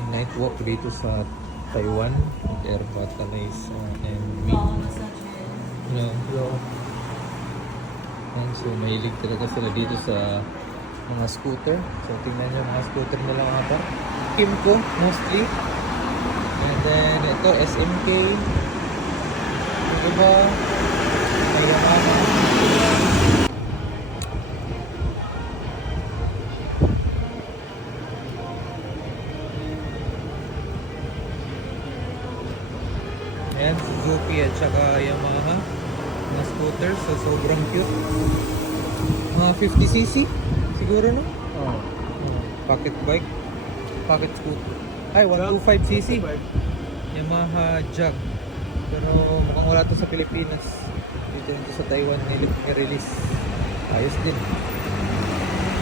midnight walk dito sa Taiwan. Air Batanese and me. So mahilig talaga sila dito sa mga scooter. So tingnan nyo mga scooter nila mga par. Kimco mostly. And then ito SMK. Yung iba may Yamaha. Ayan, Suzuki at saka Yamaha mga scooter, so sobrang cute. Mga 50cc siguro, no? Pocket bike, pocket scooter. Ay, 125cc Yamaha Jug. Pero mukhang wala to sa Pilipinas. Dito sa Taiwan nila release. Ayos din.